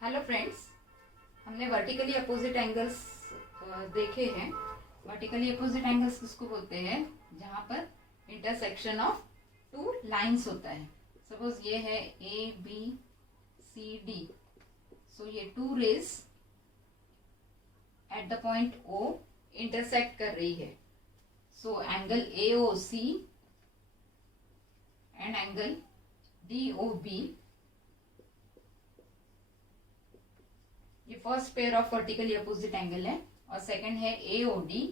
Hello friends, हमने vertically opposite angles देखे हैं। वर्टिकली अपोजिट एंगल्स किसको बोलते हैं? जहां पर इंटरसेक्शन ऑफ टू लाइंस होता है। सपोज ये है A B C D, so ये two rays at the point O intersect कर रही है। So angle A O C and angle D O B, ये first pair of vertically opposite angle है। और सेकंड है एओडी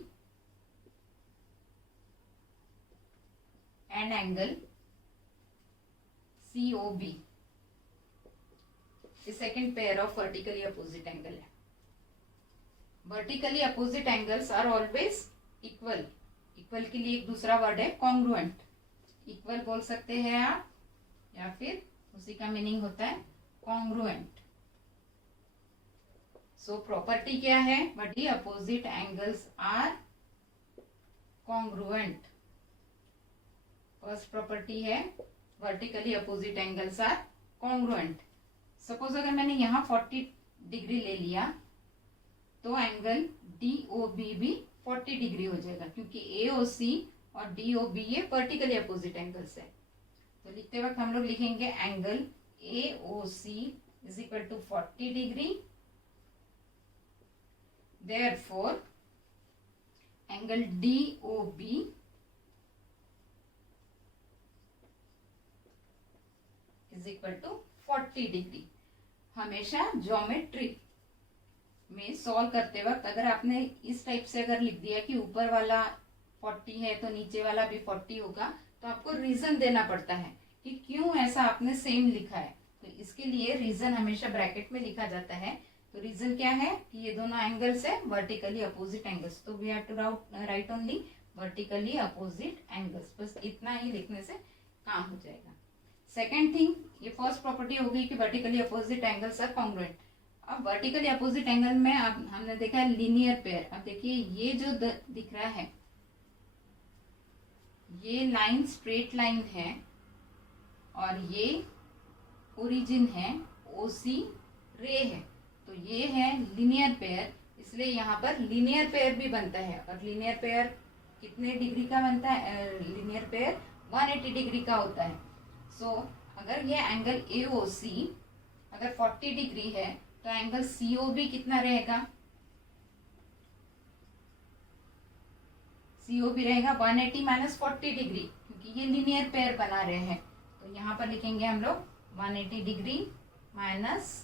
एंड एंगल सीओबी, ये second pair of vertically opposite angle है। Vertically opposite angles are always equal. Equal के लिए एक दूसरा वर्ड है कॉन्ग्रुएंट। इक्वल बोल सकते हैं आप, या फिर उसी का मीनिंग होता है कॉन्ग्रुएंट। सो प्रॉपर्टी क्या है? Vertically opposite angles are congruent. First property है vertically opposite angles are congruent. Suppose अगर मैंने यहाँ 40 डिग्री ले लिया तो एंगल DOB भी 40 डिग्री हो जाएगा, क्योंकि AOC और DOB ये वर्टिकली अपोजिट एंगल्स है। तो लिखते वक्त हम लोग लिखेंगे angle AOC is equal to 40 degree. Therefore, angle DOB is equal to 40 degree. हमेशा ज्योमेट्री में सॉल्व करते वक्त अगर आपने इस टाइप से अगर लिख दिया कि ऊपर वाला 40 है तो नीचे वाला भी 40 होगा, तो आपको रीजन देना पड़ता है कि क्यों ऐसा आपने सेम लिखा है। तो इसके लिए रीजन हमेशा ब्रैकेट में लिखा जाता है। तो रीजन क्या है कि ये दोनों एंगल्स है वर्टिकली अपोजिट एंगल्स, तो we have to write only vertically opposite angles. बस इतना ही लिखने से काम हो जाएगा। सेकंड थिंग, ये फर्स्ट प्रॉपर्टी हो गई कि vertically opposite angles are congruent. अब वर्टिकली अपोजिट एंगल में अब हमने देखा है लीनियर पेयर। अब देखिए ये जो दिख रहा है, ये लाइन स्ट्रेट लाइन है और ये ओरिजिन है, OC रे है, तो ये है लीनियर पेयर। इसलिए यहाँ पर लीनियर पेयर भी बनता है। और लीनियर पेयर कितने डिग्री का बनता है? लीनियर पेयर 180 डिग्री का होता है। सो अगर ये एंगल AOC अगर 40 डिग्री है तो एंगल COB कितना रहेगा? COB रहेगा 180 माइनस 40 डिग्री, क्योंकि ये लीनियर पेयर बना रहे हैं। तो यहाँ पर लिखेंगे हम लोग 180 डिग्री माइनस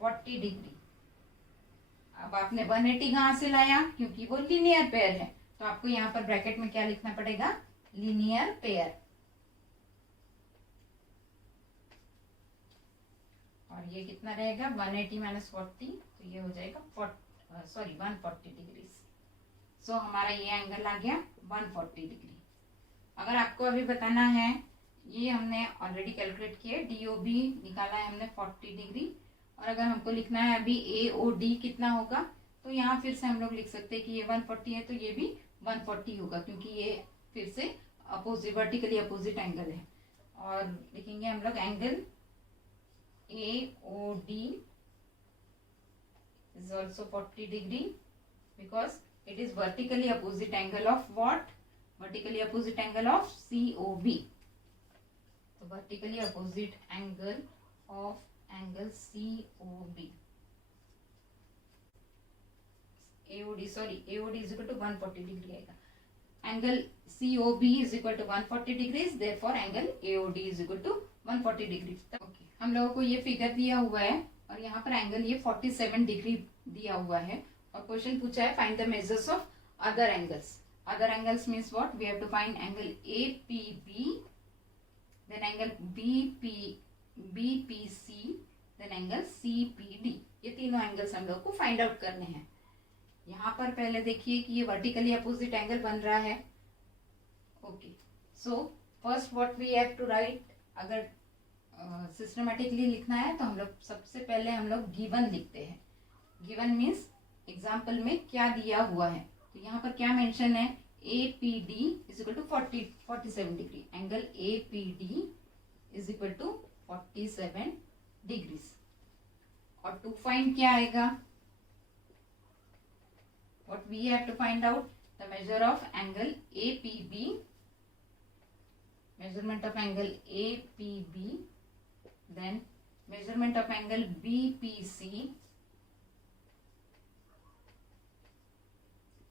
40 डिग्री। अब आपने 180 कहां से लाया? क्योंकि वो लीनियर पेयर है, तो आपको यहाँ पर ब्रैकेट में क्या लिखना पड़ेगा? Linear pair. और ये कितना रहेगा? 180 माइनस 40, तो ये हो जाएगा 140 डिग्री। सो हमारा ये एंगल आ गया 140 डिग्री। अगर आपको अभी बताना है, ये हमने ऑलरेडी कैलकुलेट किया, DOB निकाला है हमने 40 डिग्री। और अगर हमको लिखना है अभी AOD कितना होगा, तो यहाँ फिर से हम लोग लिख सकते हैं कि ये 140 है तो ये भी 140 होगा, क्योंकि ये फिर से अपोजिट वर्टिकली अपोजिट एंगल है। और लिखेंगे हम लोग angle AOD is also 40 degree because it is vertically opposite angle of what? Vertically opposite angle of COB. So vertically opposite angle of angle COB. AOD is equal to 140 degree आएगा। Angle COB is equal to 140 degrees, therefore angle AOD is equal to 140 degrees. Okay, हम लोगों को ये figure दिया हुआ है और यहाँ पर एंगल ये 47 डिग्री दिया हुआ है। और क्वेश्चन पूछा है find the measures of other angles. Other angles means what? We have to find angle APB, then angle BPC, then angle CPD। ये तीनों एंगल्स हम लोग को फाइंड आउट करने हैं। यहाँ पर पहले देखिए कि ये वर्टिकली अपोजिट एंगल बन रहा है। Okay, so first what we have to write, अगर सिस्टमेटिकली लिखना है तो हम लोग सबसे पहले हम लोग गिवन लिखते हैं। गिवन मीन्स एग्जाम्पल में क्या दिया हुआ है। तो यहाँ पर क्या मेंशन है? APD is equal to 47 degree. Angle APD is equal to 47 degrees. और टू फाइंड क्या आएगा, what we have to find out the measure of angle APB, measurement of angle APB, then measurement of angle BPC,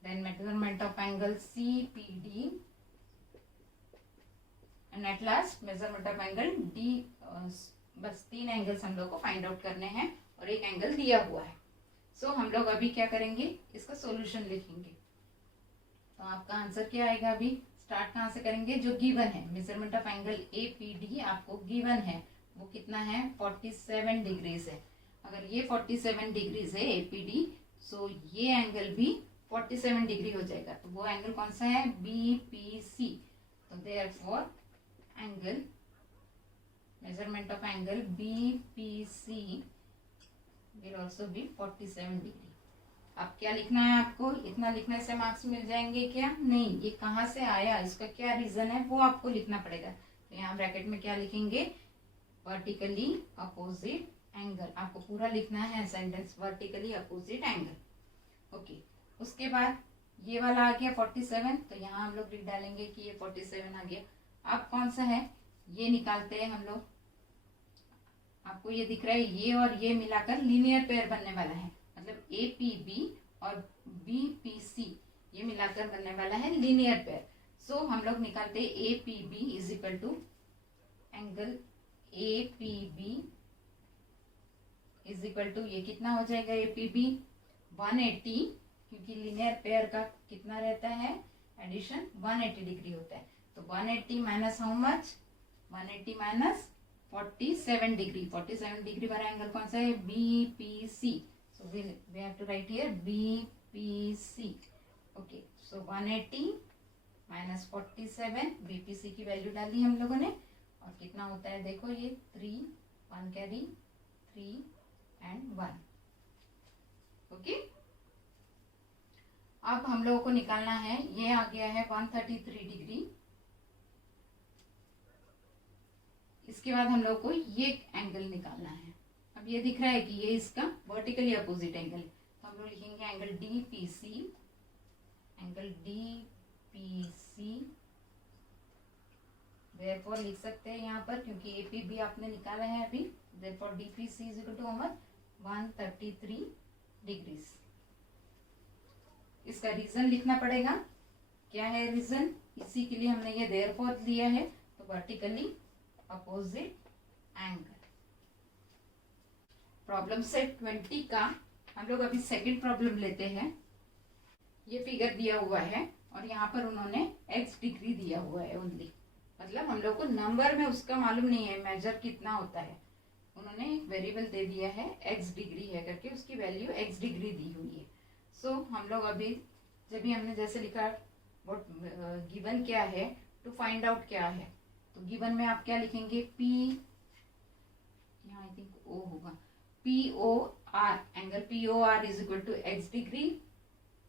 then measurement of angle CPD, and at last measurement of angle D. बस 3 angles हम लोग को find out करने हैं और एक angle दिया हुआ है। सो हम लोग अभी क्या करेंगे, इसका सॉल्यूशन लिखेंगे। तो आपका आंसर क्या आएगा, अभी स्टार्ट कहाँ से करेंगे, जो गिवन है मेजरमेंट ऑफ एंगल APD आपको गिवन है वो कितना है 47 डिग्रीज है। अगर ये 47 डिग्रीज है APD, सो ये एंगल भी 47 डिग्री हो जाएगा। तो वो एंगल कौन सा है, BPC। तो therefore angle measurement of angle BPC will also be 47 degree. अब क्या लिखना है आपको, इतना लिखने से मार्क्स मिल जाएंगे क्या, नहीं, ये कहाँ से आया, इसका क्या रीजन है वो आपको लिखना पड़ेगा। तो यहाँ ब्रैकेट में क्या लिखेंगे, वर्टिकली अपोजिट एंगल, आपको पूरा लिखना है sentence, vertically opposite angle. Okay, उसके बाद ये वाला आ गया 47, तो यहाँ हम लोग लिख डालेंगे कि ये 47 आ गया। अब कौन सा है, ये निकालते हैं हम लोग। आपको ये दिख रहा है, ये और ये मिलाकर लीनियर पेयर बनने वाला है, मतलब APB और BPC ये मिलाकर बनने वाला है लीनियर पेयर। सो हम लोग निकालते हैं APB is equal to angle APB is equal to, ये कितना हो जाएगा APB 180, क्योंकि लीनियर पेयर का कितना रहता है एडिशन 180 डिग्री होता है। तो 180 minus how much, 180 minus 47 degree, 47 degree वाला एंगल कौन सा है, BPC। So we have to write here BPC। Okay, so 180 minus 47, BPC की वैल्यू डाली हम लोगों ने, और कितना होता है देखो, ये 3, 1 कैरी 3 एंड 1। ओके, अब हम लोगों को निकालना है, ये आ गया है 133 डिग्री। इसके बाद हम लोग को ये एंगल निकालना है। अब ये दिख रहा है कि ये इसका वर्टिकली अपोजिट एंगल है, तो हम लोग लिखेंगे angle DPC, angle DPC। Therefore लिख सकते हैं यहाँ पर, क्योंकि APB आपने निकाला है अभी, therefore DPC is equal to how much 133 degrees. इसका रीजन लिखना पड़ेगा, क्या है रीजन, इसी के लिए हमने ये देयरफॉर लिया है। तो vertically opposite angle. Problem set 20 का हम लोग अभी सेकंड प्रॉब्लम लेते हैं। ये फिगर दिया हुआ है और यहाँ पर उन्होंने x डिग्री दिया हुआ है ओनली, मतलब हम लोग को नंबर में उसका मालूम नहीं है मेजर कितना होता है। उन्होंने एक वेरिएबल दे दिया है x डिग्री है करके, उसकी वैल्यू x डिग्री दी हुई है। सो हम लोग अभी जब भी हमने जैसे लिखा व्हाट गिवन क्या है टू फाइंड आउट क्या है, तो गिवन में आप क्या लिखेंगे, P, यहाँ आई थिंक O होगा, POR, angle POR is equal to x degree.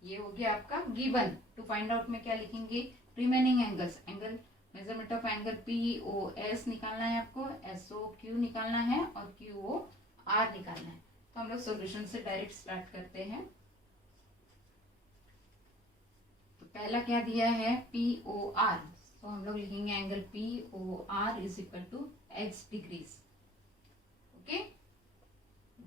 ये हो गया आपका गिवन। टू फाइंड आउट में क्या लिखेंगे, remaining angles, angle measurement of angle POS निकालना है आपको, SOQ निकालना है और QOR निकालना है। तो हम लोग सॉल्यूशन से डायरेक्ट स्टार्ट करते हैं। तो पहला क्या दिया है POR, तो हम लोग लिखेंगे angle POR is equal to x degrees. Okay,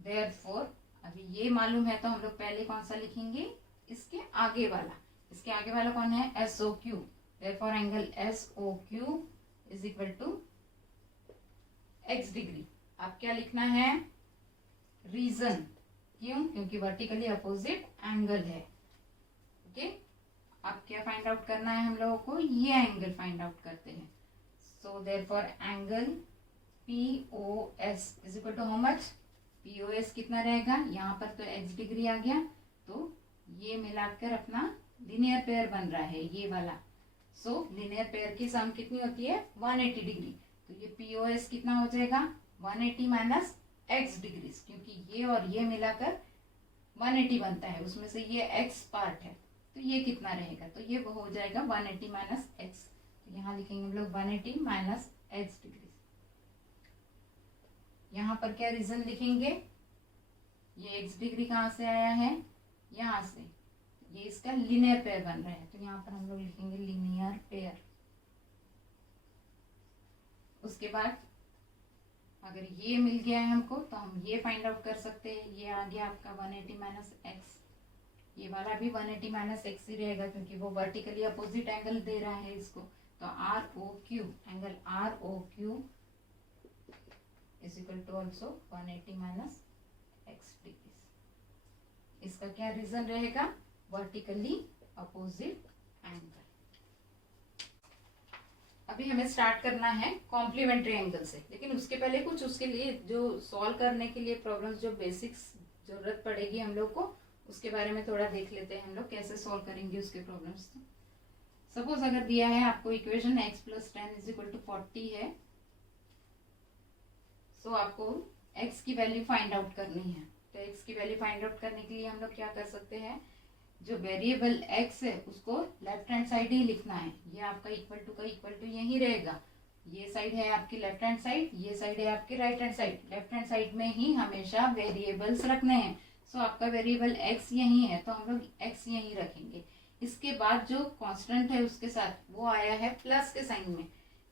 therefore अभी ये मालूम है तो हम लोग पहले कौन सा लिखेंगे, इसके आगे वाला। इसके आगे वाला कौन है, SOQ। Therefore angle SOQ is equal to x degree. अब क्या लिखना है, रीजन, क्यों, क्योंकि वर्टिकली अपोजिट एंगल है। ओके, अब क्या फाइंड आउट करना है हम लोगों को, ये एंगल फाइंड आउट करते हैं। So therefore angle POS is equal to how much, POS कितना रहेगा, यहाँ पर तो x डिग्री आ गया, तो ये मिलाकर अपना लीनियर पेयर बन रहा है ये वाला। सो लीनियर पेयर की सम कितनी होती है 180 डिग्री, तो ये POS कितना हो जाएगा 180 माइनस x डिग्री, क्योंकि ये और ये मिलाकर 180 बनता है, उसमें से ये x पार्ट है, तो ये कितना रहेगा, तो ये हो जाएगा 180 माइनस x। तो यहाँ लिखेंगे हम लोग 180 माइनस x डिग्री। यहाँ पर क्या रीजन लिखेंगे, ये x डिग्री कहाँ से आया है, यहाँ से, ये इसका लीनियर पेयर बन रहा है, तो यहाँ पर हम लोग लिखेंगे लीनियर पेयर। उसके बाद अगर ये मिल गया है हमको तो हम ये फाइंड आउट कर सकते हैं। ये आ गया आपका 180 माइनस एक्स, ये वाला भी 180 माइनस एक्स ही रहेगा क्योंकि वो वर्टिकली अपोजिट एंगल दे रहा है इसको। तो R O Q, angle R O Q is equal to also 180 minus x degree. इसका क्या रीजन रहेगा, वर्टिकली अपोजिट एंगल। अभी हमें स्टार्ट करना है कॉम्प्लीमेंट्री एंगल से, लेकिन उसके पहले कुछ उसके लिए जो सॉल्व करने के लिए प्रॉब्लम्स जो बेसिक्स जरूरत पड़ेगी हम लोग को, उसके बारे में थोड़ा देख लेते हैं हम लोग कैसे सॉल्व करेंगे उसके प्रॉब्लम्स। तो सपोज अगर दिया है आपको equation x plus 10 is equal to 40 है, सो आपको x की वैल्यू फाइंड आउट करनी है। तो x की वैल्यू फाइंड आउट करने के लिए हम लोग क्या कर सकते हैं, जो वेरिएबल x है उसको लेफ्ट हैंड साइड ही लिखना है। ये आपका इक्वल टू का इक्वल टू यही रहेगा, ये साइड है आपकी लेफ्ट हैंड साइड, ये साइड है आपकी right hand side. Left hand side में ही हमेशा वेरिएबल्स रखने हैं। सो आपका वेरिएबल x यही है तो हम लोग x यही रखेंगे। इसके बाद जो कांस्टेंट है उसके साथ वो आया है प्लस के साइन में,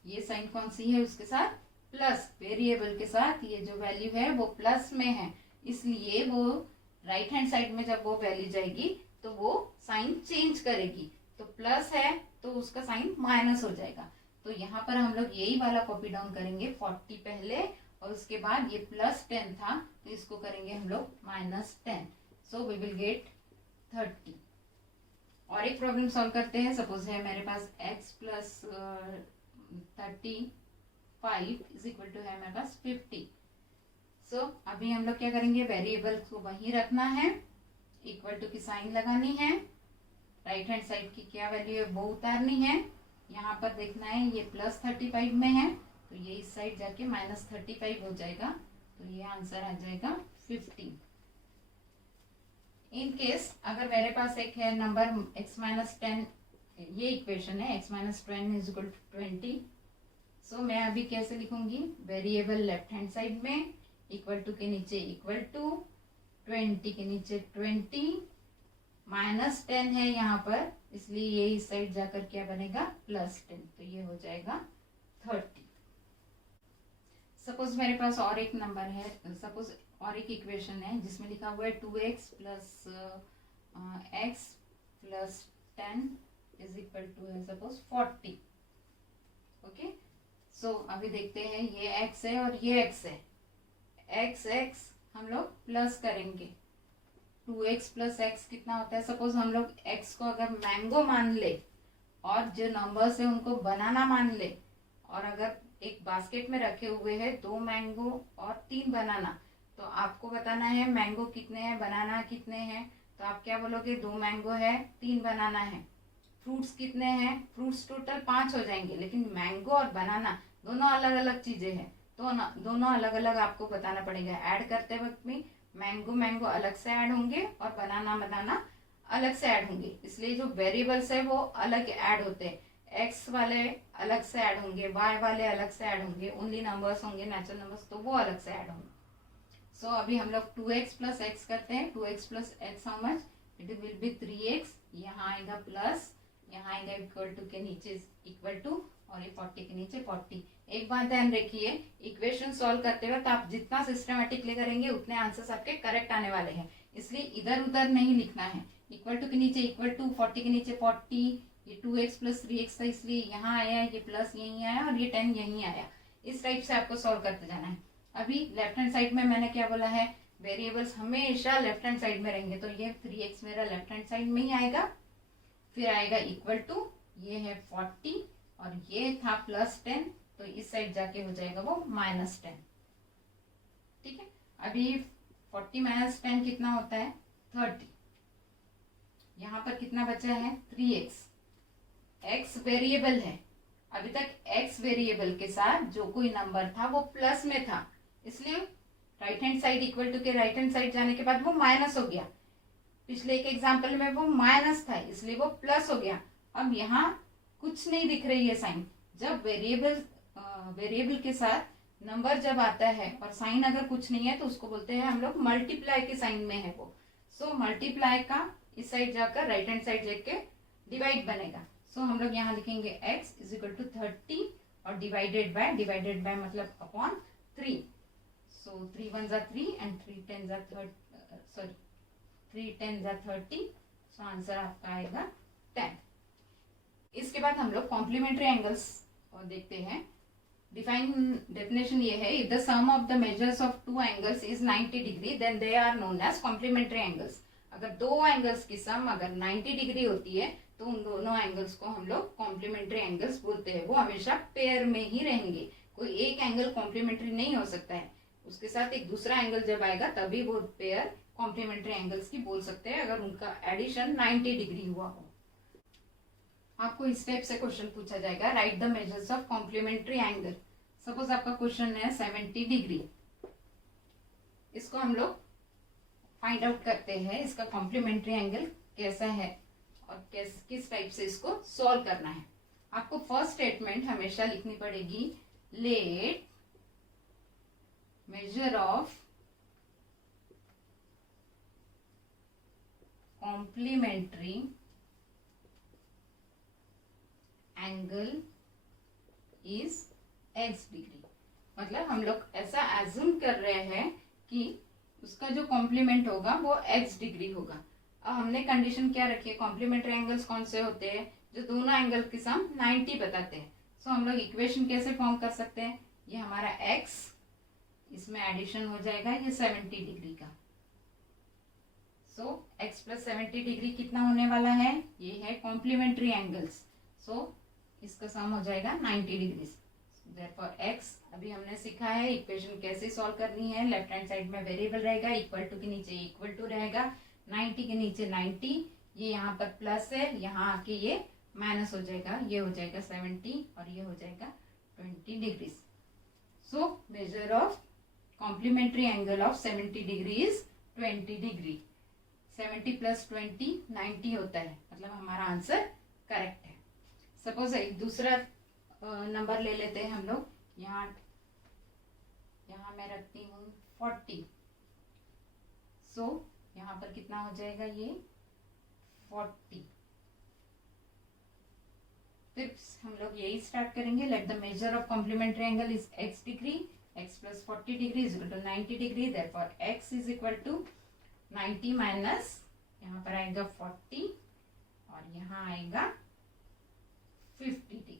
ये साइन कौन सी है उसके साथ, प्लस। वेरिएबल के साथ ये जो वैल्यू है वो प्लस में है, इसलिए वो राइट हैंड साइड में जब वो वैल्यू जाएगी तो वो साइन चेंज करेगी। तो प्लस है तो उसका साइन माइनस हो जाएगा। तो यहाँ पर हम लोग यही वाला कॉपी डाउन करेंगे, 40 पहले और उसके बाद ये प्लस 10 था तो इसको करेंगे हम लोग minus 10। So we will get 30। और एक प्रॉब्लम सॉल्व करते हैं। सपोज है मेरे पास x plus 35 is equal to है मेरे पास 50। सो अभी हम लोग क्या करेंगे, वेरिएबल को वही रखना है, इक्वल टू की साइन लगानी है, राइट हैंड साइड की क्या वैल्यू है वो उतारनी है। यहाँ पर देखना है ये प्लस 35 में है तो ये इस साइड जाके माइनस 35 हो जाएगा, तो ये आंसर आ जाएगा 15। इन केस अगर मेरे पास एक है नंबर x माइनस 10, ये इक्वेशन है x minus 10 is equal to 20। So मैं अभी कैसे लिखूंगी, वेरिएबल लेफ्ट हैंड साइड में, इक्वल टू के नीचे इक्वल टू, 20 के नीचे 20, माइनस 10 है यहाँ पर इसलिए ये इस साइड जाकर क्या बनेगा प्लस 10, तो ये हो जाएगा 30। सपोज मेरे पास और एक नंबर है, सपोज और एक इक्वेशन है जिसमें लिखा हुआ है 2x plus x plus 10 is equal to है सपोज 40। ओके, सो अभी देखते हैं ये x है और ये x है, x हम लोग प्लस करेंगे, 2x प्लस x कितना होता है। सपोज हम लोग x को अगर मैंगो मान ले और जो नंबर्स है उनको बनाना मान ले, और अगर एक बास्केट में रखे हुए हैं 2 मैंगो और 3 बनाना, तो आपको बताना है मैंगो कितने हैं बनाना कितने हैं। तो आप क्या बोलोगे, 2 मैंगो है 3 बनाना है। फ्रूट्स कितने हैं, फ्रूट्स टोटल 5 हो जाएंगे, लेकिन मैंगो और बनाना दोनों अलग अलग चीजें हैं तो दोनों अलग अलग आपको बताना पड़ेगा। ऐड करते वक्त में मैंगो अलग से ऐड होंगे और बनाना अलग से ऐड होंगे, इसलिए जो वेरिएबल्स है वो अलग ऐड होते हैं। एक्स वाले अलग से ऐड होंगे, वाई वाले अलग से ऐड होंगे, ओनली नंबर्स होंगे नेचुरल नंबर्स तो वो अलग से ऐड होंगे। सो अभी हम लोग 2x प्लस एक्स करते हैं। 2x plus x how much, it will be 3x, यहाँ आएगा प्लस, यहाँ आएगा इक्वल टू के नीचे इक्वल टू और ये 40 के नीचे 40। एक बात ध्यान रखिए, इक्वेशन सॉल्व करते वक्त आप जितना सिस्टमेटिकली करेंगे उतने आंसर्स आपके करेक्ट आने वाले हैं, इसलिए इधर उधर नहीं लिखना है। इक्वल टू के नीचे इक्वल टू, 40 के नीचे 40, ये 2x प्लस 3x था इसलिए यहाँ आया, ये प्लस यहीं आया और ये 10 यहीं आया। इस टाइप से आपको सॉल्व करते जाना है। अभी लेफ्ट हैंड साइड में मैंने क्या बोला है, वेरिएबल्स हमेशा लेफ्ट हैंड साइड में रहेंगे, तो ये 3x मेरा लेफ्ट हैंड साइड में ही आएगा। फिर आएगा इक्वल टू, ये है 40 और ये था प्लस 10, तो इस साइड जाके हो जाएगा वो माइनस 10। ठीक है, अभी 40 माइनस 10 कितना होता है 30। यहाँ पर कितना बचा है 3x, x वेरिएबल है। अभी तक x वेरिएबल के साथ जो कोई नंबर था वो प्लस में था, इसलिए right hand side equal to के राइट हैंड साइड जाने के बाद वो माइनस हो गया। पिछले एक एग्जांपल में वो माइनस था इसलिए वो प्लस हो गया। अब यहाँ कुछ नहीं दिख रही है साइन। जब वेरिएबल के साथ नंबर जब आता है और साइन अगर कुछ नहीं है तो उसको बोलते हैं हम लोग मल्टीप्लाई के साइन में है वो। सो मल्टीप्लाई का इस साइड जाकर राइट हैंड साइड जाके डिवाइड बनेगा। सो हम लोग यहाँ लिखेंगे x इज इक्वल टू 30 और डिवाइडेड बाय मतलब अपॉन 3। सो 3 1 जा 3 एंड 3 10 जा 30। सो आंसर आपका आएगा 10। इसके बाद हम लोग कॉम्प्लीमेंट्री एंगल्स देखते हैं। डेफिनेशन ये है, if the sum of the measures of two angles is 90 degree then they are known as complementary angles. अगर दो एंगल्स की सम अगर 90 डिग्री होती है तो उन दोनों एंगल्स को हम लोग कॉम्प्लीमेंट्री एंगल्स बोलते हैं। वो हमेशा पेयर में ही रहेंगे, कोई एक एंगल कॉम्प्लीमेंट्री नहीं हो सकता है, उसके साथ एक दूसरा एंगल जब आएगा तभी वो पेयर कॉम्प्लीमेंट्री एंगल्स की बोल सकते हैं, अगर उनका एडिशन 90 डिग्री हुआ हो। आपको इस टाइप से क्वेश्चन पूछा जाएगा, write the measures of complementary angle. Suppose आपका क्वेश्चन है 70 डिग्री, इसको हम लोग फाइंड आउट करते हैं इसका कॉम्प्लीमेंट्री एंगल कैसा है और किस टाइप से इसको सॉल्व करना है। आपको फर्स्ट स्टेटमेंट हमेशा लिखनी पड़ेगी, let measure of complementary angle is x degree. मतलब हम लोग ऐसा एज्यूम कर रहे हैं कि उसका जो कॉम्प्लीमेंट होगा वो x डिग्री होगा। अब हमने कंडीशन क्या रखी है, कॉम्प्लीमेंट्री एंगल्स कौन से होते हैं, जो दोनों एंगल की सम 90 बताते हैं। सो हम लोग इक्वेशन कैसे फॉर्म कर सकते हैं, ये हमारा x, इसमें एडिशन हो जाएगा ये 70 डिग्री का। सो x प्लस 70 डिग्री कितना होने वाला है, ये है कॉम्प्लीमेंट्री एंगल्स। सो इसका सम हो जाएगा 90 डिग्री। देयरफॉर x, अभी हमने सीखा है इक्वेशन कैसे सॉल्व करनी है। लेफ्ट हैंड साइड में वेरिएबल रहेगा, इक्वल टू के नीचे इक्वल टू रहेगा, 90 के नीचे 90, ये यहाँ पर प्लस है, यहाँ आके ये माइनस हो जाएगा, ये हो जाएगा 70 और ये हो जाएगा 20 degree. So measure of complementary angle of 70 degree is 20 degree. 70 plus 20 90 होता है, मतलब हमारा आंसर करेक्ट है। सपोज एक दूसरा नंबर ले लेते हैं हम लोग, यहाँ मैं रखती हूँ 40। सो यहाँ पर कितना हो जाएगा, ये 40। फिर हम लोग यही स्टार्ट करेंगे, let the measure of complementary angle is x degree, x plus 40 degree is equal to 90 degree. Therefore x is equal to 90 minus यहाँ पर आएगा 40 और यहाँ आएगा 50 डिग्री।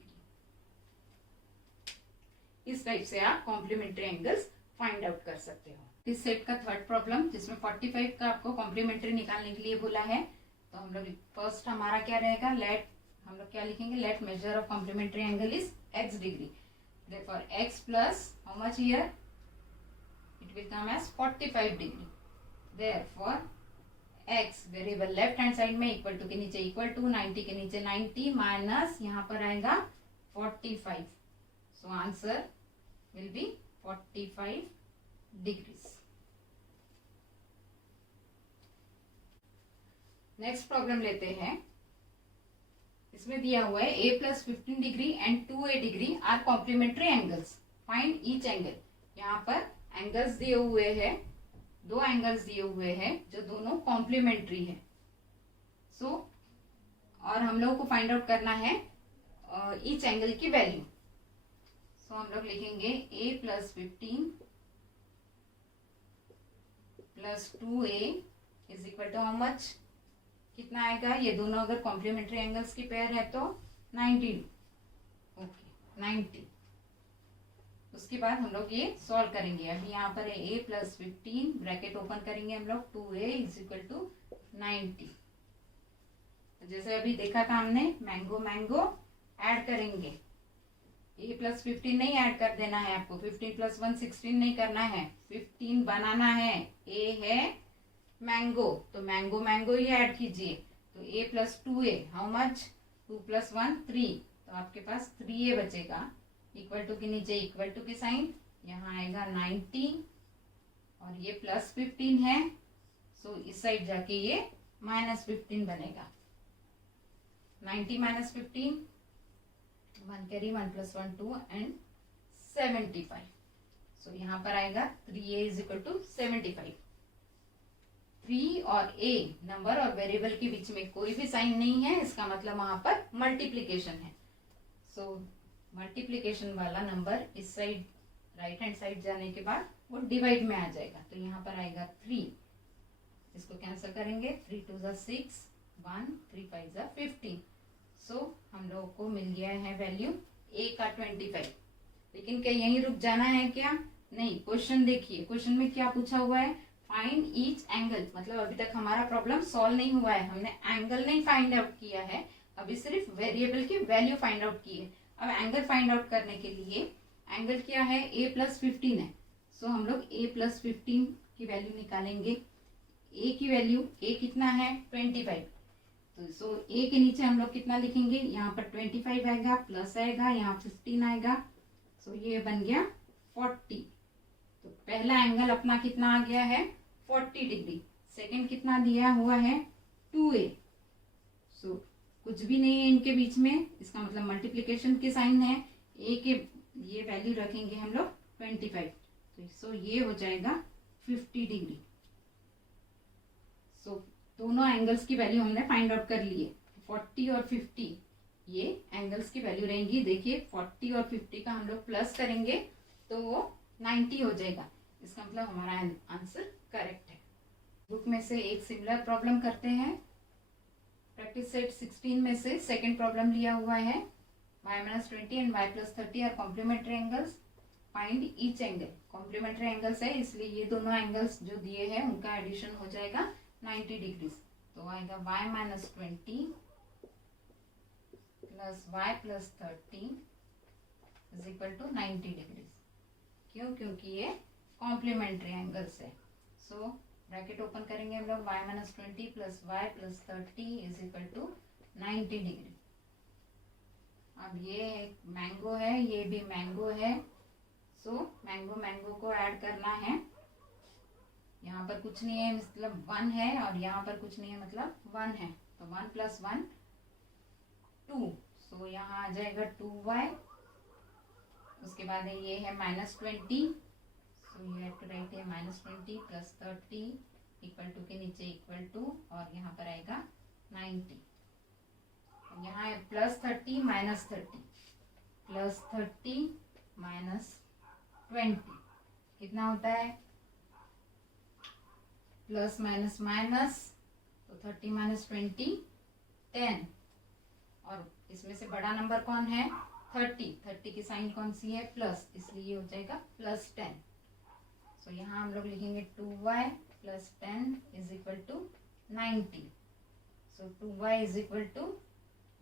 इस टाइप से आप कॉम्प्लीमेंट्री एंगल्स फाइंड आउट कर सकते हो। इस सेट का थर्ड प्रॉब्लम जिसमें 45 का आपको कॉम्प्लीमेंट्री निकालने के लिए बोला है, तो हम लोग फर्स्ट हमारा क्या रहेगा, हम लोग क्या लिखेंगे, let measure of complementary angle is x degree. Therefore x plus how much here, it will come as 45 degree. Therefore x variable left hand side में इक्वल टू के नीचे इक्वल टू, 90 के नीचे 90 माइनस यहाँ पर आएगा 45। So answer will be 45 degrees. Next problem लेते हैं। इसमें दिया हुआ है a plus 15 degree and 2a degree are complementary angles, find each angle. यहाँ पर एंगल्स दिए हुए हैं, दो एंगल्स दिए हुए हैं जो दोनों कॉम्प्लीमेंट्री है। सो और हम लोगों को फाइंड आउट करना है ईच एंगल की वैल्यू। सो हम लोग लिखेंगे a plus 15 plus 2a is equal to how much, कितना आएगा, ये दोनों अगर कॉम्प्लीमेंट्री एंगल्स की पेयर है तो 90। ओके 90। उसके बाद हम लोग ये सॉल्व करेंगे। अभी यहाँ पर है a प्लस 15 ब्रैकेट ओपन करेंगे हम लोग, 2a इज इक्वल टू 90। जैसे अभी देखा था हमने, मैंगो ऐड करेंगे, a प्लस 15 नहीं ऐड कर देना है आपको, 15 प्लस 1 16 नहीं करना है, 15 बनाना है। a है मैंगो तो मैंगो ही ऐड कीजिए, तो a plus 2a how much, 2 plus 1 3, तो आपके पास 3a बचेगा। इक्वल टू के नीचे इक्वल टू के साइन, यहाँ आएगा 90 और ये प्लस 15 है। सो इस साइड जाके ये माइनस 15 बनेगा। 90 माइनस 15, 1 कैरी, 1 प्लस 1 2 एंड 75। सो यहाँ पर आएगा 3a इज इक्वल टू 75। 3 और a नंबर और वेरिएबल के बीच में कोई भी साइन नहीं है, इसका मतलब वहां पर मल्टीप्लीकेशन है। सो मल्टीप्लीकेशन वाला नंबर इस साइड राइट हैंड साइड जाने के बाद वो डिवाइड में आ जाएगा। तो यहाँ पर आएगा 3, इसको कैंसिल करेंगे, 3 2 ज़ा 6, 1 3 5 ज़ा 15। सो हम लोगों को मिल गया है वैल्यू a का 25। लेकिन क्या यहीं रुक जाना है क्या? नहीं, क्वेश्चन देखिए, क्वेश्चन में क्या पूछा हुआ है, फाइंड ईच एंगल। मतलब अभी तक हमारा प्रॉब्लम सॉल्व नहीं हुआ है, हमने एंगल नहीं फाइंड आउट किया है, अभी सिर्फ वेरिएबल की वैल्यू फाइंड आउट की है। अब एंगल फाइंड आउट करने के लिए एंगल क्या है, a प्लस 15 है। सो हम लोग a प्लस 15 की वैल्यू निकालेंगे। a की वैल्यू, a कितना है 25। तो सो a के नीचे हम लोग कितना लिखेंगे, यहाँ पर 25 आएगा, प्लस आएगा, यहाँ 15 आएगा। सो ये बन गया 40। तो पहला एंगल अपना कितना आ गया है 40 डिग्री। सेकंड कितना दिया हुआ है 2a। सो कुछ भी नहीं है इनके बीच में, इसका मतलब मल्टीप्लीकेशन के साइन है। a के ये वैल्यू रखेंगे हम लोग 25। तो सो ये हो जाएगा 50 डिग्री। सो दोनों एंगल्स की वैल्यू हमने फाइंड आउट कर ली है, 40 और 50 ये एंगल्स की वैल्यू रहेंगी। देखिए 40 और 50 का हम लोग प्लस करेंगे तो वो 90 हो जाएगा। इसका मतलब हमारा आंसर करेक्ट है। बुक में से एक सिमिलर प्रॉब्लम करते हैं। प्रैक्टिस सेट 16 में से सेकंड प्रॉब्लम लिया हुआ है। y-20 and y+30 are complementary angles, find each angle. Complementary angles है इसलिए ये दोनों एंगल्स जो दिए हैं उनका एडिशन हो जाएगा 90 डिग्री। तो आएगा y-20 plus y+30 is equal to 90 degree. क्यों? क्योंकि ये कॉम्प्लीमेंट्री एंगल्स है। सो ब्रैकेट ओपन करेंगे हम लोग, y-20 plus y+30 is equal to 90 degree. अब ये मैंगो है, ये भी मैंगो है। सो मैंगो को ऐड करना है। यहाँ पर कुछ नहीं है मतलब 1 है, और यहाँ पर कुछ नहीं है मतलब 1 है। तो 1 + 1 2। सो यहाँ आ जाएगा 2y। उसके बाद ये है -20। So you have to write है -20 प्लस 30 इक्वल टू के नीचे इक्वल टू, और यहाँ पर आएगा 90। यहाँ है +30 -30 +30 -20 कितना होता है, प्लस माइनस माइनस, तो 30 - 20 10। और इसमें से बड़ा नंबर कौन है 30 की साइन कौन सी है प्लस, इसलिए हो जाएगा +10। सो यहाँ हम लोग लिखेंगे 2y + 10 is equal to 90। So 2y is equal to,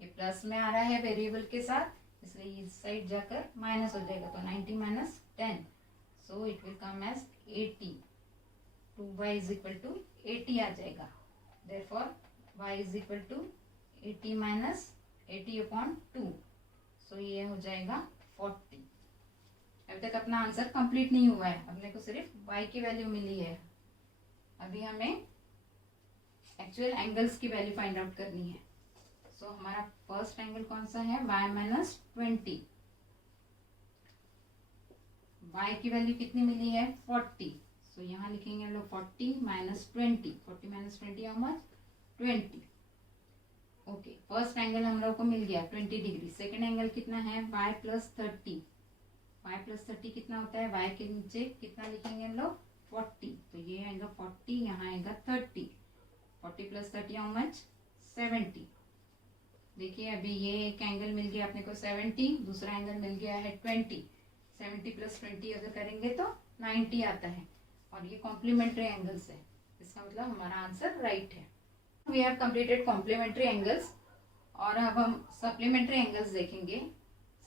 ये प्लस में आ रहा है वेरिएबल के साथ, इसलिए इस साइड जाकर माइनस हो जाएगा। तो 90 - 10, so it will come as 80। 2y is equal to 80 आ जाएगा। Therefore y is equal to 80 - 80/2। So ये हो जाएगा 40। अभी तक अपना आंसर कंप्लीट नहीं हुआ है, अपने को सिर्फ y की वैल्यू मिली है। अभी हमें एक्चुअल एंगल्स की वैल्यू फाइंड आउट करनी है। सो हमारा फर्स्ट एंगल कौन सा है y-20। y की वैल्यू कितनी मिली है 40। सो यहाँ लिखेंगे हम लोग 40 - 20। 40 - 20 how much 20। Okay, first angle हम लोग को मिल गया 20 डिग्री। सेकेंड एंगल कितना है y+30। y+30 कितना होता है, y के नीचे कितना लिखेंगे हम लोग 40। तो ये आएगा 40, यहाँ आएगा 30। 40 + 30 हाउ मच 70। देखिए अभी ये एक एंगल मिल गया अपने को 70, दूसरा एंगल मिल गया है 20। 70 + 20 अगर करेंगे तो 90 आता है, और ये कॉम्प्लीमेंट्री एंगल्स है। इसका मतलब हमारा आंसर राइट है। We have completed complementary angles, और अब हम सप्लीमेंट्री एंगल्स देखेंगे।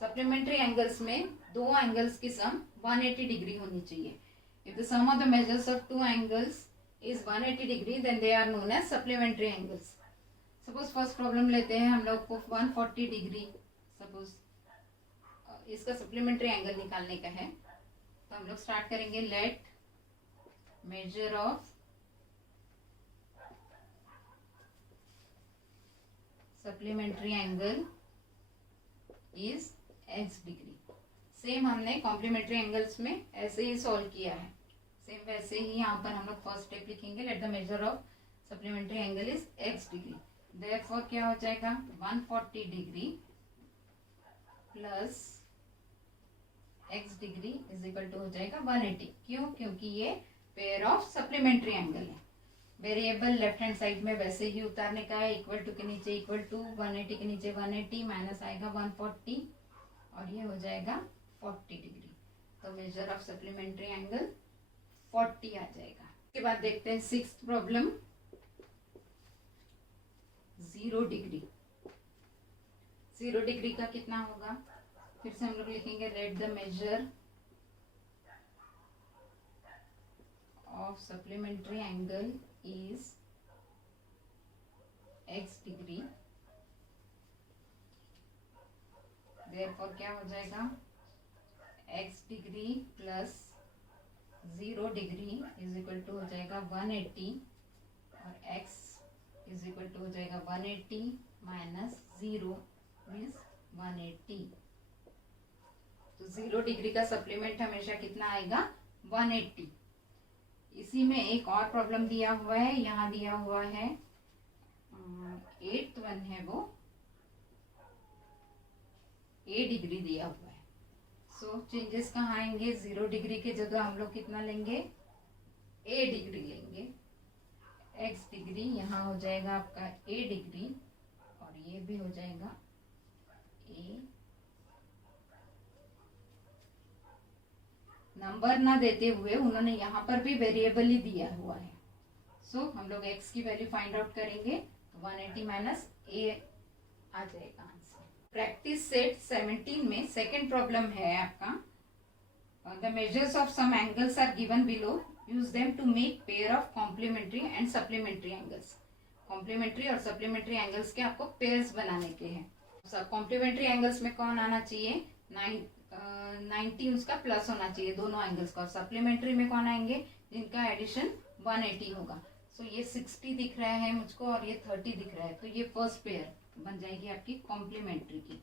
सप्लीमेंट्री एंगल्स में दो एंगल्स की सम 180 डिग्री होनी चाहिए। If the sum of the measures of two angles is 180 degree, then they are known as supplementary angles. Suppose first problem लेते हैं हम लोग को 140 डिग्री, सपोज इसका सप्लीमेंट्री एंगल निकालने का है। तो हम लोग स्टार्ट करेंगे, late measure of supplementary angle is x degree। Same हमने कॉम्प्लीमेंट्री एंगल्स में ऐसे ही सॉल्व किया है, सेम वैसे ही यहाँ पर हम लोग फर्स्ट स्टेप लिखेंगे, let the measure of supplementary angle is x degree, therefore क्या हो जाएगा 140 degree plus x degree is equal to हो जाएगा 180। क्यों? क्योंकि ये पेयर ऑफ सप्लीमेंट्री एंगल है। वेरिएबल लेफ्ट हैंड साइड में वैसे ही उतारने का है, इक्वल टू के नीचे इक्वल टू, 180 के नीचे 180 माइनस आएगा 140 और ये हो जाएगा 40 डिग्री। तो मेजर ऑफ सप्लीमेंट्री एंगल 40 आ जाएगा। उसके बाद देखते हैं सिक्स्थ प्रॉब्लम, 0 डिग्री। 0 डिग्री का कितना होगा? फिर से हम लोग लिखेंगे let the measure of supplementary angle is x degree, therefore क्या हो जाएगा x degree plus 0 degree is equal to हो जाएगा 180 और x इज इक्वल टू हो जाएगा 180 माइनस 0 मीन्स 180। तो 0 डिग्री का सप्लीमेंट हमेशा कितना आएगा 180। इसी में एक और प्रॉब्लम दिया हुआ है, यहाँ दिया हुआ है 8th वन है वो a डिग्री दिया हुआ है। सो चेंजेस कहाँ आएंगे? 0 डिग्री के जगह हम लोग कितना लेंगे a डिग्री लेंगे, x डिग्री यहाँ हो जाएगा आपका a डिग्री और ये भी हो जाएगा a। नंबर ना देते हुए उन्होंने यहाँ पर भी वेरिएबल ही दिया हुआ है। सो हम लोग x की वैल्यू फाइंड आउट करेंगे, 180 माइनस a आ जाएगा आंसर। प्रैक्टिस सेट 17 में सेकंड प्रॉब्लम है आपका, the measures of some angles are given below, use them to make pair of complementary and supplementary angles. Complementary और सप्लीमेंट्री एंगल्स के आपको pairs बनाने के हैं। कॉम्प्लीमेंट्री एंगल्स में कौन आना चाहिए? 90 उसका प्लस होना चाहिए दोनों एंगल्स का। और सप्लीमेंट्री में कौन आएंगे? जिनका एडिशन 180 होगा। सो ये 60 दिख रहा है मुझको और ये 30 दिख रहा है, तो ये फर्स्ट पेयर बन जाएगी आपकी कॉम्प्लीमेंट्री की।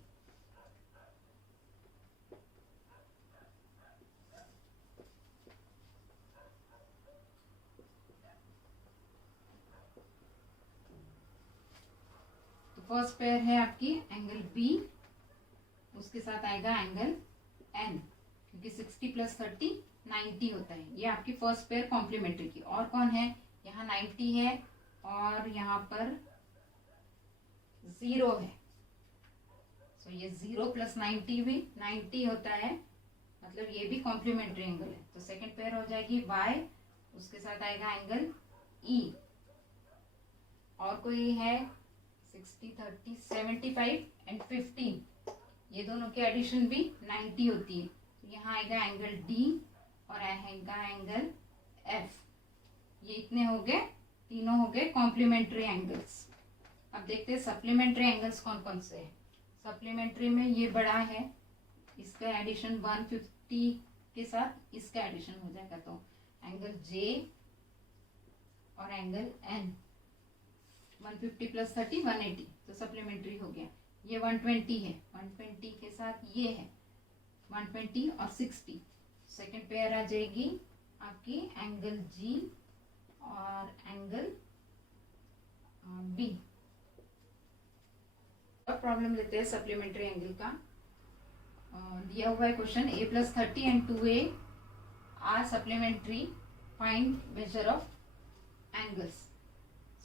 तो फर्स्ट पेयर है आपकी एंगल बी, उसके साथ आएगा एंगल एन, क्योंकि 60 प्लस 30 90 होता है। ये आपकी फर्स्ट पेयर कॉम्प्लीमेंट्री की। और कौन है? यहाँ 90 है और यहाँ पर 0 है। सो ये 0 प्लस 90 भी 90 होता है, मतलब ये भी कॉम्प्लीमेंट्री एंगल है। तो सेकंड पेयर हो जाएगी y, उसके साथ आएगा एंगल E। और कोई है 60 30 75 एंड 15, ये दोनों की एडिशन भी 90 होती है। तो यहाँ आएगा एंगल D और आएगा एंगल F। ये इतने हो गए, तीनों हो गए कॉम्प्लीमेंट्री एंगल्स। अब देखते हैं सप्लीमेंट्री एंगल्स कौन कौन से हैं। सप्लीमेंट्री में ये बड़ा है, इसका एडिशन 150 के साथ इसका एडिशन हो जाएगा, तो एंगल J और एंगल N 150 प्लस 30 180, तो सप्लीमेंट्री हो गया। ये 120 है, 120 के साथ ये है 120 और 60। सेकंड पेयर आ जाएगी आपकी एंगल G और एंगल B। अब प्रॉब्लम लेते हैं सप्लीमेंट्री एंगल का। दिया हुआ है question, a plus 30 and 2a are supplementary, find measure of angles.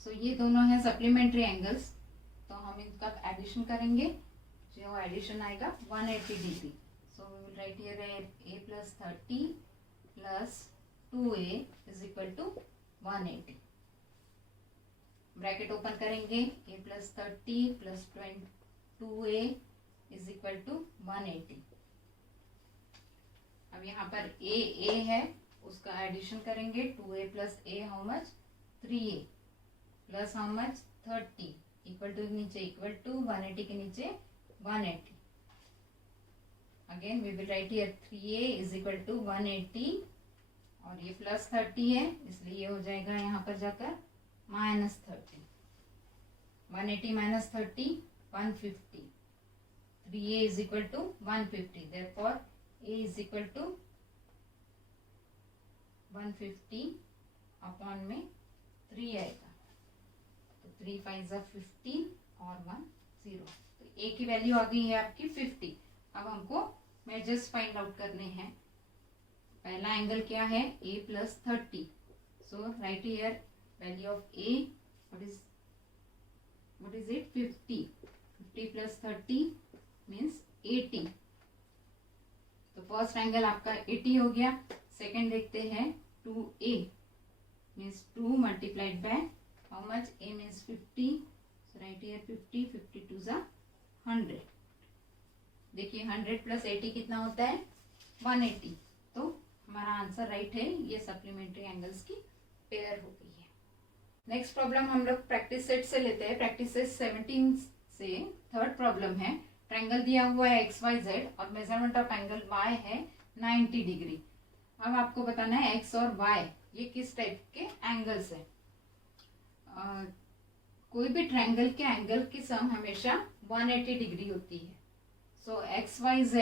So ये दोनों हैं सप्लीमेंट्री एंगल्स, तो हम इनका एडिशन करेंगे, जो एडिशन आएगा 180 degree. So we will write here a plus 30 plus 2a is equal to 180। Bracket open करेंगे, a plus 30 plus 2a is equal to 180। अब यहाँ पर a है, उसका एडिशन करेंगे, 2a plus a how much 3a plus how much 30 equal to नीचे equal to 180 के नीचे 180। Again we will write here 3a is equal to 180 और ये प्लस 30 है, इसलिए ये हो जाएगा यहाँ पर जाकर minus 30। 180 minus 30 150, 3a is equal to 150। Therefore A is equal to 150 upon में 3 आएगा, तो 3 5 जा 15 और 1 0, तो ए की वैल्यू आ गई है आपकी 50। अब हमको मेजर्स फाइंड आउट करने हैं। पहला एंगल क्या है, a plus 30, so right here value of a, what is it, 50 plus 30 means 80, तो फर्स्ट एंगल आपका 80 हो गया। सेकंड देखते हैं 2a means 2 multiplied by how much, a means 50, so right here 50, 52 जा 100। देखिए 100 प्लस 80 कितना होता है, 180, तो हमारा आंसर राइट है, ये सप्लीमेंट्री एंगल्स की पेयर हो गई है। नेक्स्ट प्रॉब्लम हम लोग प्रैक्टिस सेट से लेते हैं। प्रैक्टिस सेट 17 से थर्ड प्रॉब्लम है। ट्रायंगल दिया हुआ है XYZ और मेजरमेंट ऑफ एंगल Y है 90 डिग्री। अब आपको बताना है X और Y ये किस टाइप के एंगल्स है। कोई भी ट्रायंगल के एंगल की सम हमेशा 180 डिग्री होती है। सो XYZ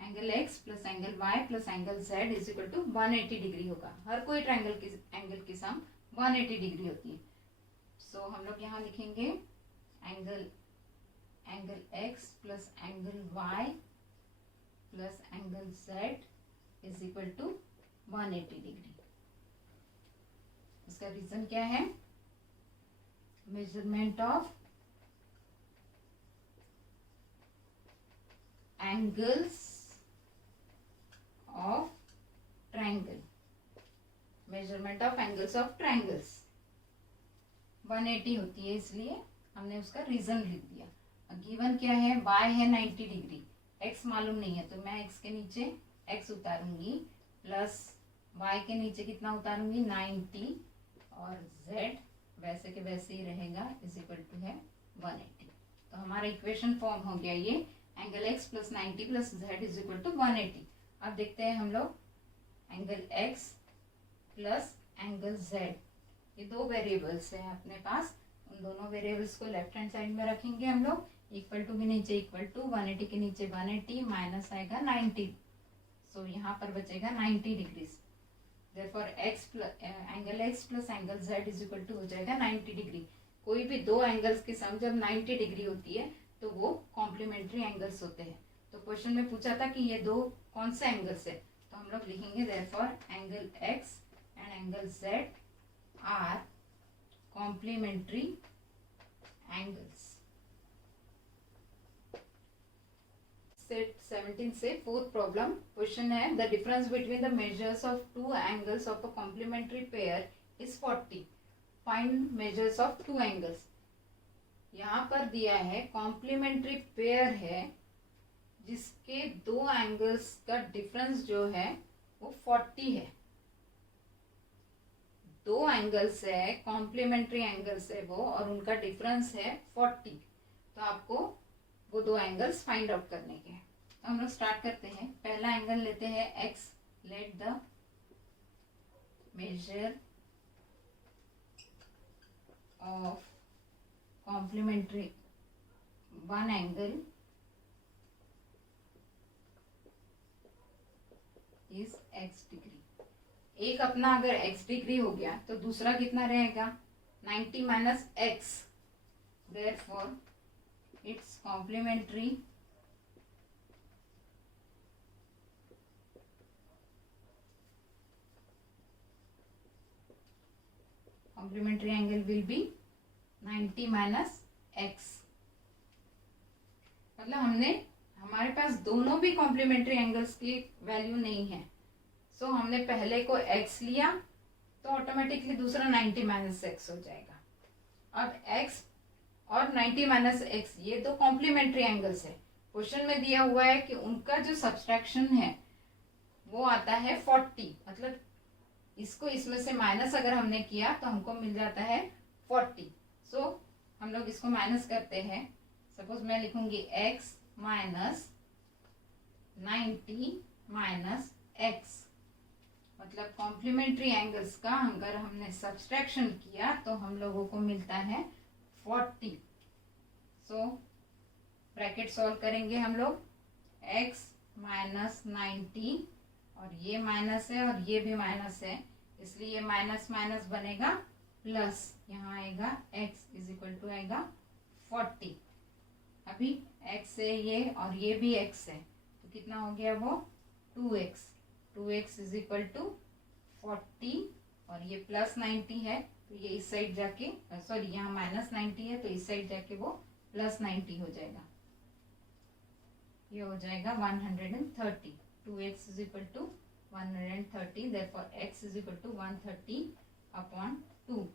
angle X plus angle Y plus angle Z is equal to 180 degree होगा। हर कोई ट्रायंगल की एंगल की सम 180 डिग्री होती है। सो हम लोग यहाँ लिखेंगे angle X plus angle Y plus angle Z is equal to 180 degree. इसका रीजन क्या है, measurement of angles of triangle, measurement of angles of triangles 180 होती है, इसलिए हमने उसका रीजन लिख दिया। गिवन क्या है, y है 90 डिग्री, x मालूम नहीं है तो मैं x के नीचे x उतारूंगी प्लस y के नीचे कितना उतारूंगी 90 और z वैसे के वैसे ही रहेगा इज इक्वल टू है 180। तो हमारा इक्वेशन फॉर्म हो गया ये angle x plus 90 plus z is equal to 180। अब देखते हैं हम लोग angle x plus angle z, ये दो वेरिएबल्स है अपने पास, उन दोनों वेरिएबल्स को लेफ्ट हैंड साइड में रखेंगे हम लोग। इक्वल टू के नीचे इक्वल टू, 180 के नीचे 180 माइनस आएगा 90, सो यहाँ पर बचेगा 90 degrees. Therefore angle x plus angle z is equal to हो जाएगा 90 डिग्री। कोई भी दो एंगल्स की सम जब 90 डिग्री होती है तो वो कॉम्प्लीमेंट्री एंगल्स होते हैं। तो क्वेश्चन में पूछा था कि ये दो कौन से एंगल्स है, तो हम लोग लिखेंगे therefore angle x and angle z are complementary angles. Set 17 से फोर्थ प्रॉब्लम क्वेश्चन है, the difference between the measures of two angles of a complementary pair is 40, find measures of two angles. यहाँ पर दिया है complementary pair है जिसके दो angles का डिफरेंस जो है वो 40 है। दो एंगल्स है, कॉम्प्लीमेंट्री एंगल्स है वो, और उनका डिफरेंस है 40। तो आपको वो दो एंगल्स फाइंड आउट करने के हैं। तो हम लोग स्टार्ट करते हैं। पहला एंगल लेते हैं x, let the measure of complementary one angle is x degree. एक अपना अगर x डिग्री हो गया तो दूसरा कितना रहेगा 90 minus x, therefore it's complementary angle will be 90 minus x। मतलब हमारे पास दोनों भी कॉम्प्लीमेंट्री एंगल्स की वैल्यू नहीं है। सो हमने पहले को x लिया तो ऑटोमेटिकली दूसरा 90 माइनस x हो जाएगा। अब x और 90 माइनस x ये दो कॉम्प्लीमेंट्री एंगल्स है। क्वेश्चन में दिया हुआ है कि उनका जो सब्सट्रैक्शन है वो आता है 40, मतलब इसको इसमें से माइनस अगर हमने किया तो हमको मिल जाता है 40। सो हम लोग इसको माइनस करते हैं। सपोज मैं लिखूंगी x माइनस 90 माइनस x, मतलब कॉम्प्लीमेंट्री एंगल्स का अगर हमने सब्सट्रैक्शन किया तो हम लोगों को मिलता है 40। सो ब्रैकेट सॉल्व करेंगे हम लोग, x माइनस 90 और ये माइनस है और ये भी माइनस है, इसलिए ये माइनस माइनस बनेगा प्लस, यहाँ आएगा x इज इक्वल टू आएगा 40। अभी x है ये और ये भी x है, तो कितना हो गया वो 2x इज इक्वल टू 40 और ये प्लस 90 है, तो ये इस साइड जाके सॉरी यहाँ माइनस 90 है तो इस साइड जाके वो प्लस 90 हो जाएगा, ये हो जाएगा 130। 2x is equal to 130, therefore x is equal to 130/2।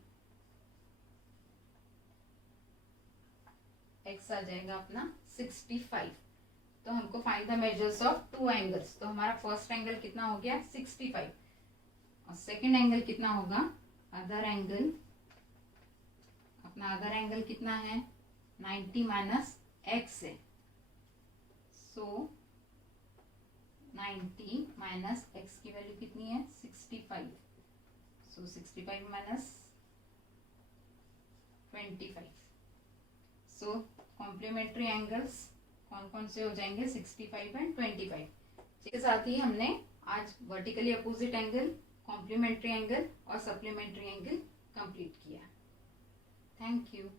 x आ जाएगा अपना 65। तो हमको find the measures of two angles, तो हमारा फर्स्ट एंगल कितना हो गया 65 और सेकंड एंगल कितना होगा, अदर एंगल, अपना अदर एंगल कितना है 90 माइनस x है, सो 90 माइनस x की वैल्यू कितनी है 65, सो 65 माइनस 25। सो कॉम्प्लीमेंट्री एंगल्स कौन कौन से हो जाएंगे 65 एंड 25। इसके साथ ही हमने आज vertically opposite angle, complementary angle और सप्लीमेंट्री एंगल कंप्लीट किया। Thank you.